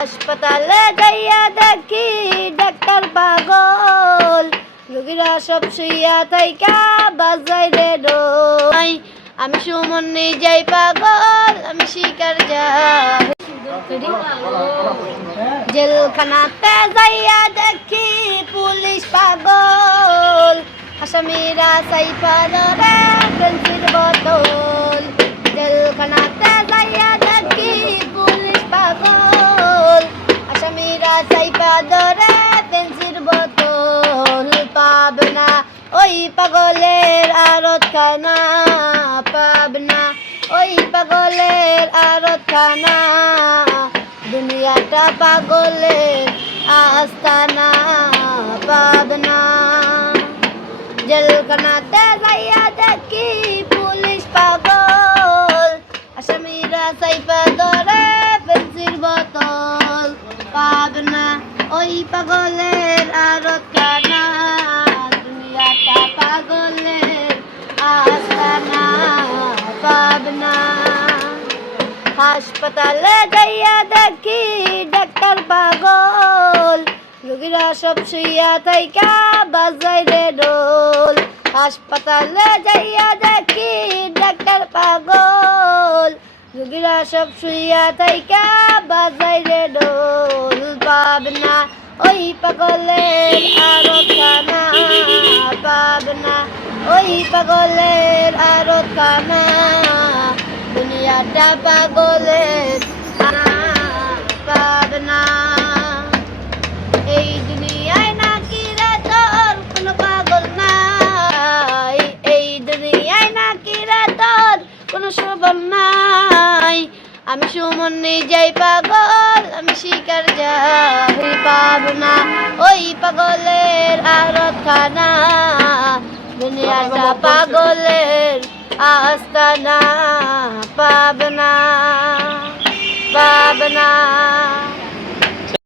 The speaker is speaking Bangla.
হাসপাতালে যাইয়া দেখি ডাক্তার পাগল, রোগীরা সব শুইয়া থাইকা বাজাই রে ডোল। আমি সুমন যাই পাগল, আমি শিকার যাই। জেলখানাতে যাইয়া দেখি পুলিশ পাগল, আসামিরা সাইফা ধরে পেন্সিল বোতল। জেলখানাতে যাইয়া দেখি পুলিশ পাগল, আসামিরা সাইফা ধরে পেন্সিল বোতল। পাবনা ওই পাগলের আরত খানা, পাবনা ওই পাগলের আরত খানা, দুনিয়াটা পাগলের আস্তানা। পাবনা জেলখানাতে যাইয়া দেখি পুলিশ পাগল, আসামিরা সাইফা ধরে পেন্সিল বোতল। পাবনা ওই পাগলের আরত খানা, দুনিয়াটা পাগলের আস্তানা। পাবনা হাসপাতালে যাইয়া দেখি ডাক্তার পাগল, রোগীরা সব শুইয়া থাইকা বাজাই রে ডোল। হাসপাতালে যাইয়া দেখি ডাক্তার পাগল, রোগীরা সব শুইয়া থাইকা বাজাই রে ডোল। পাবনা ওই পাগলের আরত খানা, পাবনা ওই পাগলের আরত খানা, দুনিয়াটা পাগলের পাবনা। এই দুনিয়ায় নাকি রে তোর কোনো পাগল নাই, এই দুনিয়ায় নাকি রে তোর কোনো শোভন নাই। আমি সুমন যাই পাগল, আমি শিকার যাই। পাবনা ওই পাগলের আরত খানা, দুনিয়াটা পাগলের আস্তানা। পাবনা।